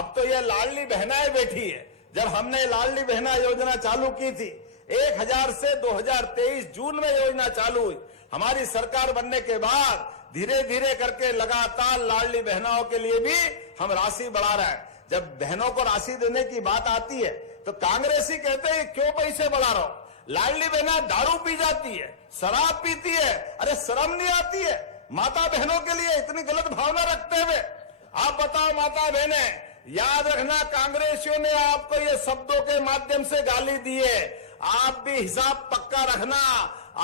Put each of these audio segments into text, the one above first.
अब तो ये लाडली बहनाएं बैठी है। जब हमने लाडली बहना योजना चालू की थी 1000 से 2023 जून में योजना चालू हुई। हमारी सरकार बनने के बाद धीरे धीरे करके लगातार लाडली बहनाओं के लिए भी हम राशि बढ़ा रहे हैं। जब बहनों को राशि देने की बात आती है तो कांग्रेसी कहते हैं क्यों पैसे बढ़ा रहा हो। लाडली बहना दारू पी जाती है, शराब पीती है, अरे शर्म नहीं आती है माता बहनों के लिए इतनी गलत भावना रखते हुए। आप बताओ माता बहने, याद रखना कांग्रेसियों ने आपको ये शब्दों के माध्यम से गाली दी है, आप भी हिसाब पक्का रखना।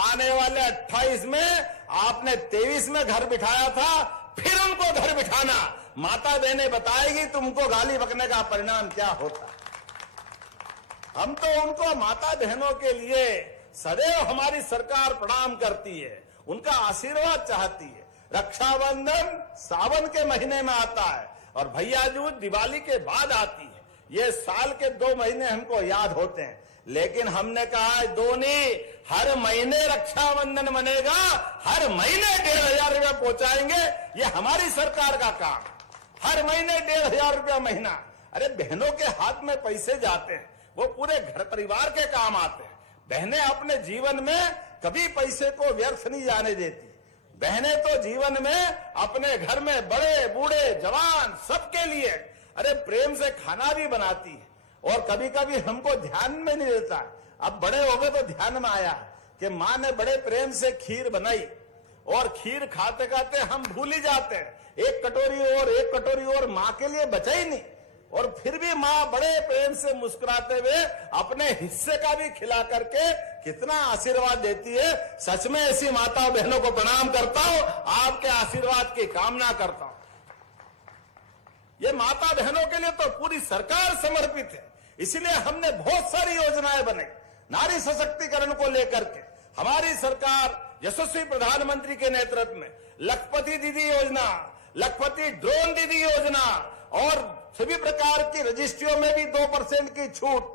आने वाले 28 में आपने 23 में घर बिठाया था, फिर उनको घर बिठाना। माता बहने बताएगी तुमको गाली बकने का परिणाम क्या होता। हम तो उनको माता बहनों के लिए सदैव हमारी सरकार प्रणाम करती है, उनका आशीर्वाद चाहती है। रक्षाबंधन सावन के महीने में आता है और भैया दूज दिवाली के बाद आती है। ये साल के 2 महीने हमको याद होते हैं, लेकिन हमने कहा धोनी हर महीने रक्षाबंधन बनेगा, हर महीने 1500 रुपया पहुंचाएंगे। ये हमारी सरकार का काम, हर महीने 1500 रुपया महीना। अरे बहनों के हाथ में पैसे जाते हैं, वो पूरे घर परिवार के काम आते हैं। बहनें अपने जीवन में कभी पैसे को व्यर्थ नहीं जाने देती। बहनें तो जीवन में अपने घर में बड़े बूढ़े जवान सबके लिए अरे प्रेम से खाना भी बनाती है। और कभी कभी हमको ध्यान में नहीं देता, अब बड़े हो गए तो ध्यान में आया कि माँ ने बड़े प्रेम से खीर बनाई और खीर खाते खाते हम भूल ही जाते हैं, एक कटोरी और माँ के लिए बचा ही नहीं। और फिर भी माँ बड़े प्रेम से मुस्कुराते हुए अपने हिस्से का भी खिला करके कितना आशीर्वाद देती है। सच में ऐसी माता बहनों को प्रणाम करता हूं, आपके आशीर्वाद की कामना करता हूं। ये माता बहनों के लिए तो पूरी सरकार समर्पित है, इसलिए हमने बहुत सारी योजनाएं बनाई नारी सशक्तिकरण को लेकर के। हमारी सरकार यशस्वी प्रधानमंत्री के नेतृत्व में लखपति दीदी योजना, लखपति ड्रोन दीदी योजना और सभी प्रकार की रजिस्ट्रियों में भी 2% की छूट।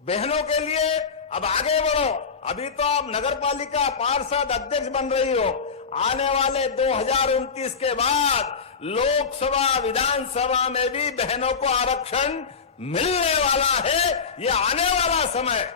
बहनों के लिए अब आगे बढ़ो, अभी तो आप नगर पालिका पार्षद अध्यक्ष बन रही हो, आने वाले 2029 के बाद लोकसभा विधानसभा में भी बहनों को आरक्षण मिलने वाला है। ये आने वाला समय